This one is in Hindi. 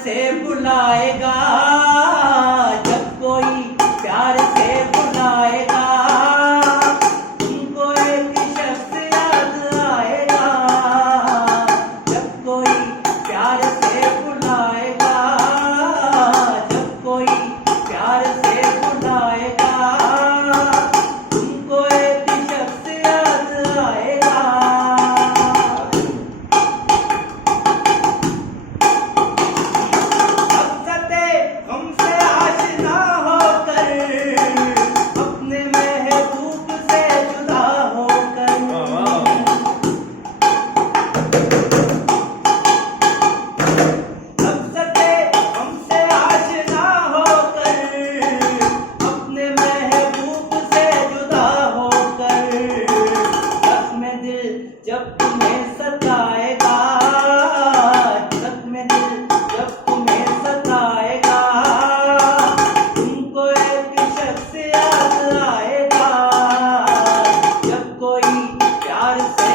से बुलाएगा, जब कोई प्यार से बुलाएगा, तुमको एक शख्स याद आएगा। जब कोई प्यार से बुलाएगा, जब कोई प्यार से बुलाएगा, तुमको एक शख्स याद आएगा। हमसे आशना होकर, अपने महबूब से जुदा होकर, हमसे आशना होकर, अपने महबूब से जुदा होकर, जख्म दिल जब तुम्हें सताएगा, जख्म दिल जब तुम्हें सताएगा, तुमको एक शख्स याद आएगा। जब कोई प्यार से